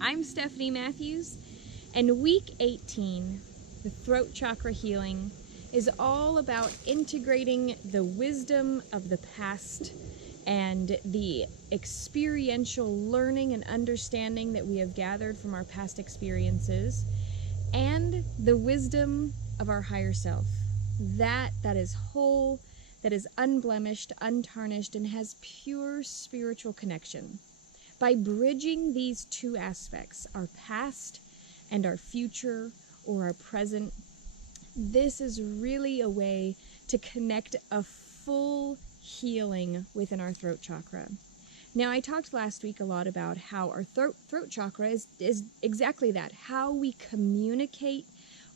I'm Stephanie Matthews, and week 18, the throat chakra healing, is all about integrating the wisdom of the past and the experiential learning and understanding that we have gathered from our past experiences and the wisdom of our higher self. That is whole, that is unblemished, untarnished, and has pure spiritual connection. By bridging these two aspects, our past and our future or our present, this is really a way to connect a full healing within our throat chakra. Now, I talked last week a lot about how our throat chakra is exactly that, how we communicate,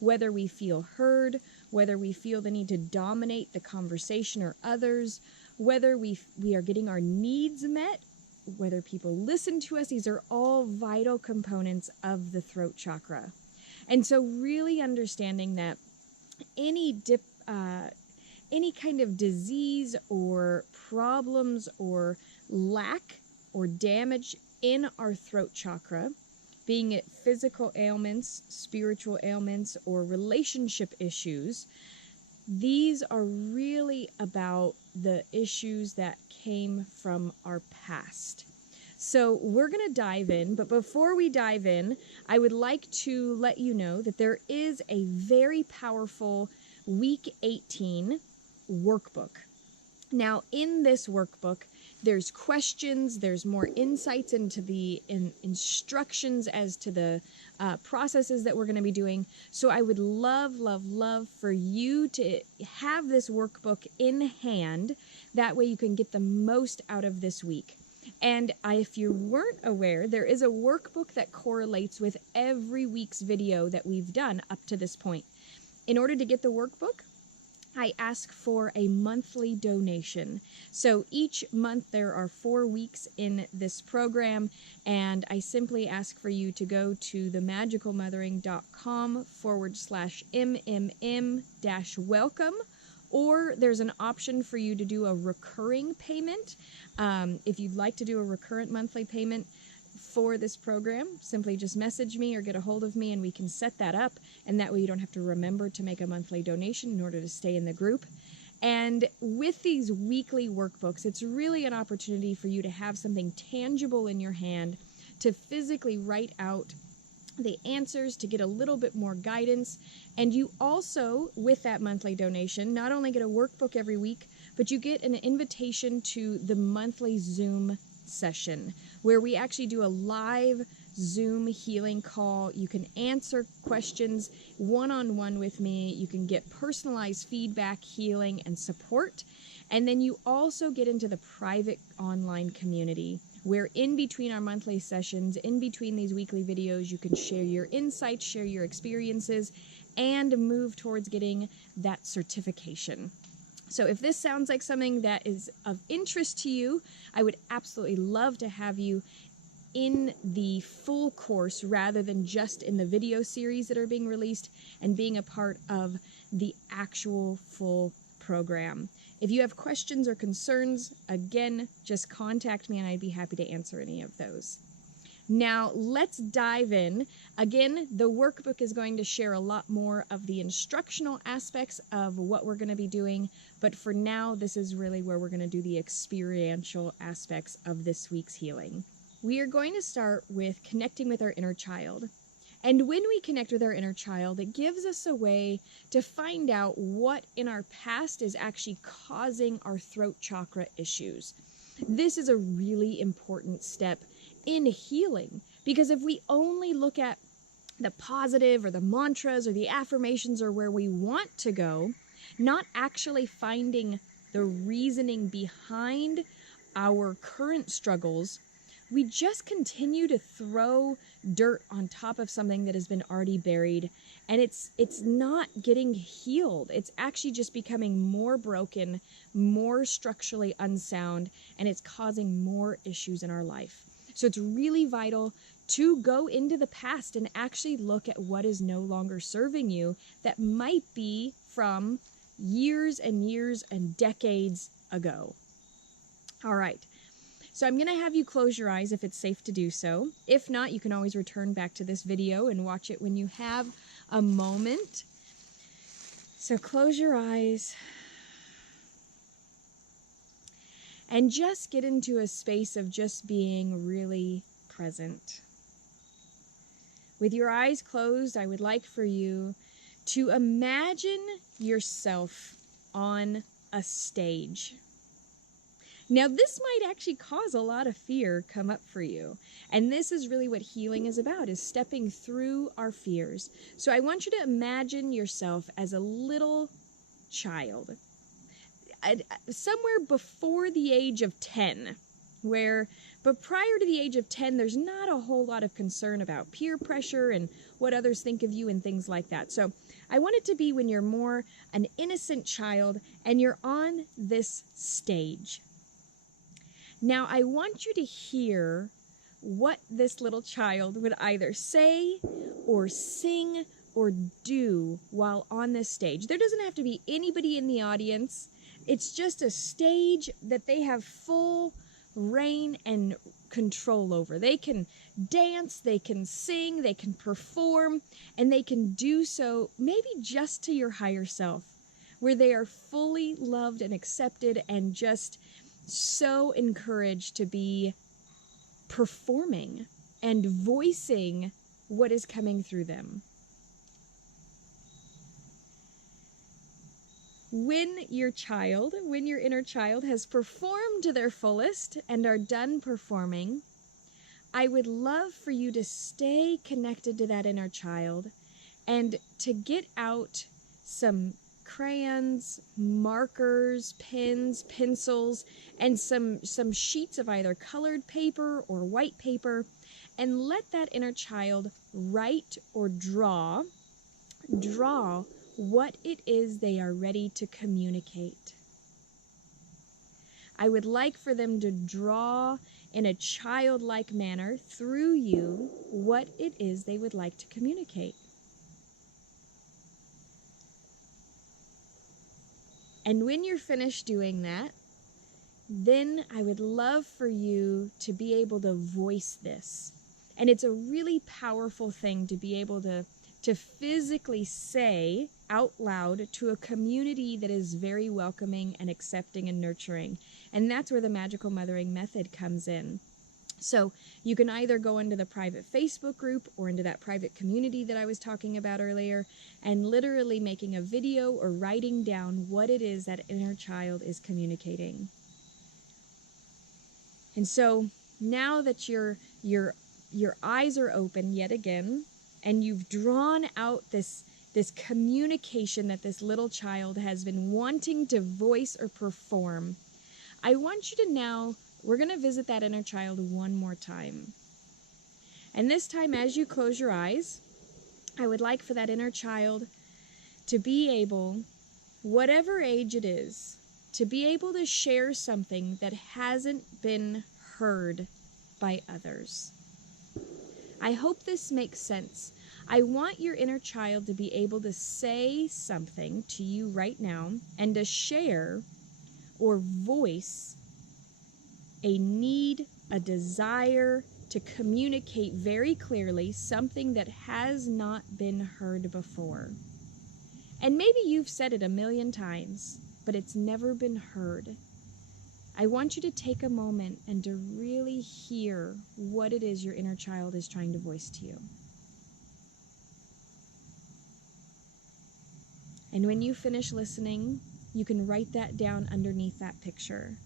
whether we feel heard, whether we feel the need to dominate the conversation or others, whether we are getting our needs met, whether people listen to us. These are all vital components of the throat chakra. And so really understanding that any kind of disease or problems or lack or damage in our throat chakra, being it physical ailments, spiritual ailments, or relationship issues, these are really about the issues that came from our past. So we're going to dive in, but before we dive in, I would like to let you know that there is a very powerful week 18 workbook. Now, in this workbook, there's questions, there's more insights into the instructions as to the processes that we're going to be doing. So I would love for you to have this workbook in hand. That way you can get the most out of this week. And if you weren't aware, there is a workbook that correlates with every week's video that we've done up to this point. In order to get the workbook, I ask for a monthly donation. So each month there are 4 weeks in this program, and I simply ask for you to go to themagicalmothering.com/MMM-welcome, or there's an option for you to do a recurring payment. If you'd like to do a recurrent monthly payment for this program, simply just message me or get a hold of me and we can set that up, and that way you don't have to remember to make a monthly donation in order to stay in the group. And with these weekly workbooks, it's really an opportunity for you to have something tangible in your hand, to physically write out the answers, to get a little bit more guidance. And you also, with that monthly donation, not only get a workbook every week, but you get an invitation to the monthly Zoom session where we actually do a live Zoom healing call. You can answer questions one-on-one with me. You can get personalized feedback, healing, and support. And then you also get into the private online community where in between our monthly sessions, in between these weekly videos, you can share your insights, share your experiences, and move towards getting that certification. So if this sounds like something that is of interest to you, I would absolutely love to have you in the full course rather than just in the video series that are being released, and being a part of the actual full program. If you have questions or concerns, again, just contact me and I'd be happy to answer any of those. Now, let's dive in. Again, the workbook is going to share a lot more of the instructional aspects of what we're going to be doing, but for now, this is really where we're going to do the experiential aspects of this week's healing. We are going to start with connecting with our inner child. And when we connect with our inner child, it gives us a way to find out what in our past is actually causing our throat chakra issues. This is a really important step in healing, because if we only look at the positive or the mantras or the affirmations or where we want to go, not actually finding the reasoning behind our current struggles, we just continue to throw dirt on top of something that has been already buried, and it's not getting healed. It's actually just becoming more broken, more structurally unsound, and it's causing more issues in our life. So it's really vital to go into the past and actually look at what is no longer serving you that might be from years and years and decades ago. All right. So I'm going to have you close your eyes if it's safe to do so. If not, you can always return back to this video and watch it when you have a moment. So close your eyes and just get into a space of just being really present. With your eyes closed, I would like for you to imagine yourself on a stage. Now, this might actually cause a lot of fear come up for you. And this is really what healing is about, is stepping through our fears. So I want you to imagine yourself as a little child, somewhere before the age of 10, but prior to the age of 10, there's not a whole lot of concern about peer pressure and what others think of you and things like that. So I want it to be when you're more an innocent child and you're on this stage. Now, I want you to hear what this little child would either say or sing or do while on this stage. There doesn't have to be anybody in the audience. It's just a stage that they have full reign and control over. They can dance, they can sing, they can perform, and they can do so maybe just to your higher self, where they are fully loved and accepted and just so encouraged to be performing and voicing what is coming through them. When your inner child has performed to their fullest and are done performing, I would love for you to stay connected to that inner child and to get out some crayons, markers, pens, pencils, and some sheets of either colored paper or white paper, and let that inner child write or draw what it is they are ready to communicate. I would like for them to draw in a childlike manner through you what it is they would like to communicate. And when you're finished doing that, then I would love for you to be able to voice this. And it's a really powerful thing to be able to physically say out loud to a community that is very welcoming and accepting and nurturing. And that's where the magical mothering method comes in. So you can either go into the private Facebook group or into that private community that I was talking about earlier, and literally making a video or writing down what it is that inner child is communicating. And so now that your eyes are open yet again, and you've drawn out this communication that this little child has been wanting to voice or perform, I want you to now, we're going to visit that inner child one more time. And this time, as you close your eyes, I would like for that inner child to be able, whatever age it is, to be able to share something that hasn't been heard by others. I hope this makes sense. I want your inner child to be able to say something to you right now and to share or voice a need, a desire to communicate very clearly something that has not been heard before. And maybe you've said it 1,000,000 times, but it's never been heard. I want you to take a moment and to really hear what it is your inner child is trying to voice to you. And when you finish listening, you can write that down underneath that picture.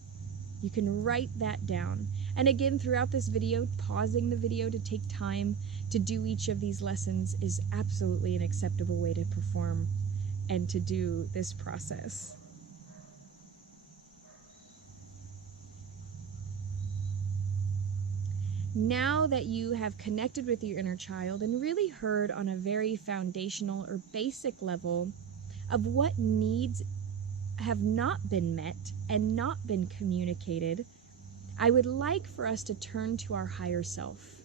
You can write that down. And again, throughout this video, pausing the video to take time to do each of these lessons is absolutely an acceptable way to perform and to do this process. Now that you have connected with your inner child and really heard on a very foundational or basic level of what needs have not been met and not been communicated, I would like for us to turn to our higher self.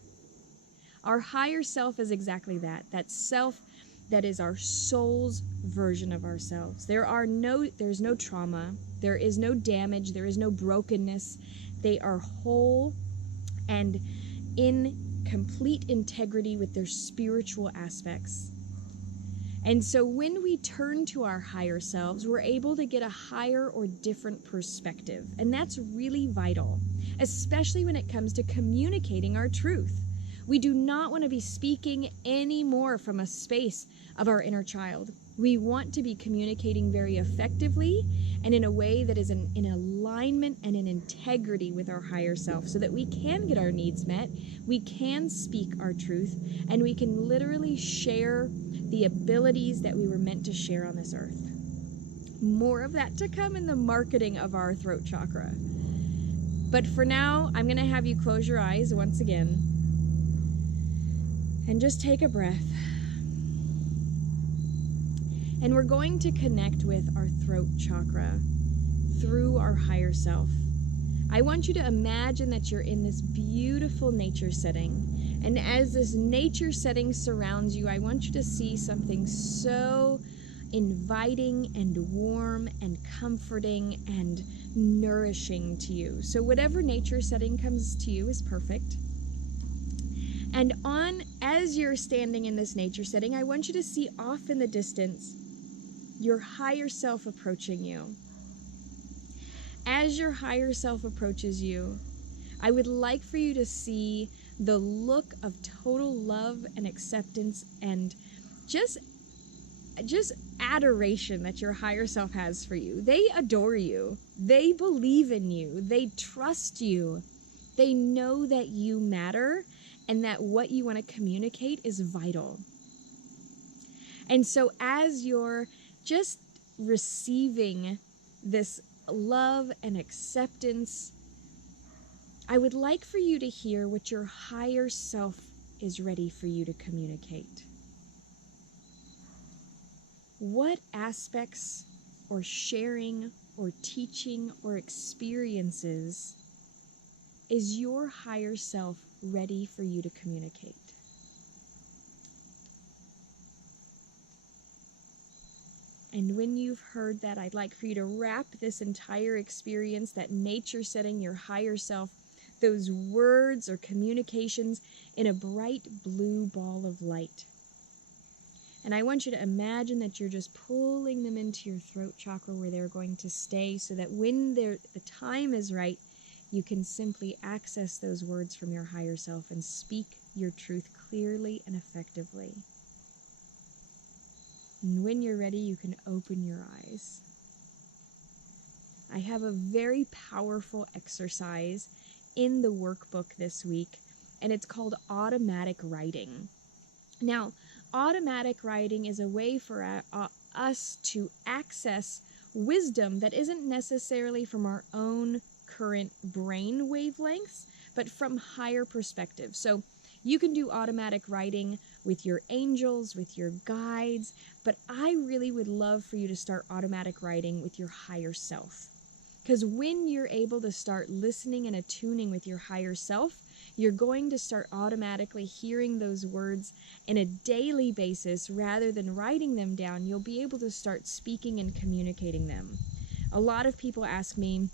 Our higher self is exactly that self that is our soul's version of ourselves. There's no trauma, there is no damage, there is no brokenness. They are whole and in complete integrity with their spiritual aspects. And so when we turn to our higher selves, we're able to get a higher or different perspective. And that's really vital, especially when it comes to communicating our truth. We do not want to be speaking anymore from a space of our inner child. We want to be communicating very effectively and in a way that is in alignment and in integrity with our higher self, so that we can get our needs met, we can speak our truth, and we can literally share the abilities that we were meant to share on this earth. More of that to come in the marketing of our throat chakra. But for now, I'm going to have you close your eyes once again and just take a breath. And we're going to connect with our throat chakra through our higher self. I want you to imagine that you're in this beautiful nature setting. And as this nature setting surrounds you, I want you to see something so inviting and warm and comforting and nourishing to you. So whatever nature setting comes to you is perfect. And as you're standing in this nature setting, I want you to see off in the distance your higher self approaching you. As your higher self approaches you, I would like for you to see the look of total love and acceptance and just adoration that your higher self has for you. They adore you. They believe in you. They trust you. They know that you matter and that what you want to communicate is vital. And so as you're just receiving this love and acceptance, I would like for you to hear what your higher self is ready for you to communicate. What aspects or sharing or teaching or experiences is your higher self ready for you to communicate? And when you've heard that, I'd like for you to wrap this entire experience, that nature setting, your higher self, those words or communications, in a bright blue ball of light. And I want you to imagine that you're just pulling them into your throat chakra where they're going to stay, so that when the time is right, you can simply access those words from your higher self and speak your truth clearly and effectively. And when you're ready, you can open your eyes. I have a very powerful exercise in the workbook this week, and it's called automatic writing. Now, automatic writing is a way for us to access wisdom that isn't necessarily from our own current brain wavelengths, but from higher perspectives. So you can do automatic writing with your angels, with your guides, but I really would love for you to start automatic writing with your higher self. Because when you're able to start listening and attuning with your higher self, you're going to start automatically hearing those words in a daily basis rather than writing them down. You'll be able to start speaking and communicating them. A lot of people ask me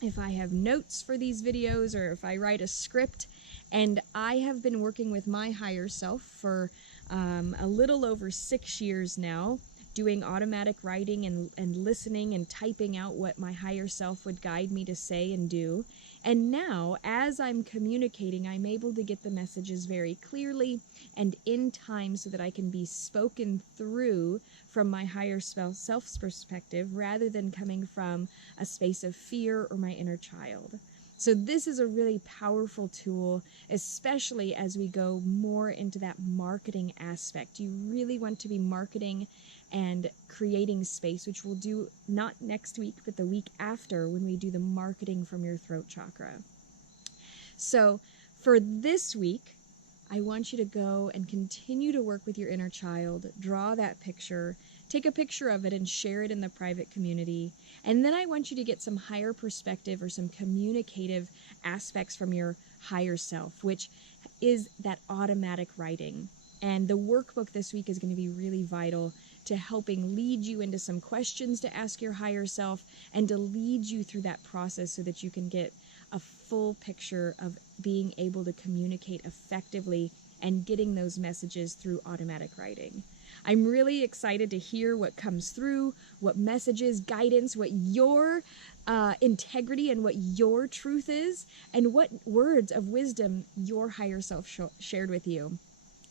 if I have notes for these videos or if I write a script, and I have been working with my higher self for a little over 6 years now, doing automatic writing and listening and typing out what my higher self would guide me to say and do. And now, as I'm communicating, I'm able to get the messages very clearly and in time so that I can be spoken through from my higher self's perspective rather than coming from a space of fear or my inner child. So this is a really powerful tool, especially as we go more into that marketing aspect. You really want to be marketing and creating space, which we'll do not next week, but the week after when we do the marketing from your throat chakra. So for this week, I want you to go and continue to work with your inner child, draw that picture, take a picture of it and share it in the private community. And then I want you to get some higher perspective or some communicative aspects from your higher self, which is that automatic writing. And the workbook this week is going to be really vital to helping lead you into some questions to ask your higher self and to lead you through that process so that you can get a full picture of being able to communicate effectively and getting those messages through automatic writing. I'm really excited to hear what comes through, what messages, guidance, what your integrity and what your truth is, and what words of wisdom your higher self shared with you.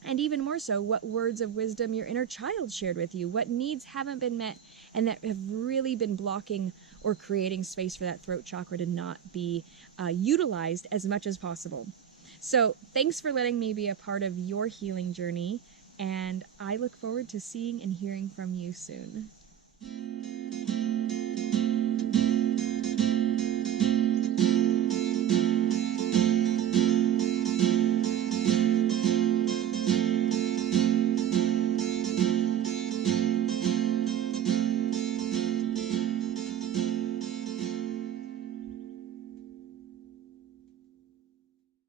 And even more so, what words of wisdom your inner child shared with you, what needs haven't been met and that have really been blocking or creating space for that throat chakra to not be utilized as much as possible. So thanks for letting me be a part of your healing journey, and I look forward to seeing and hearing from you soon.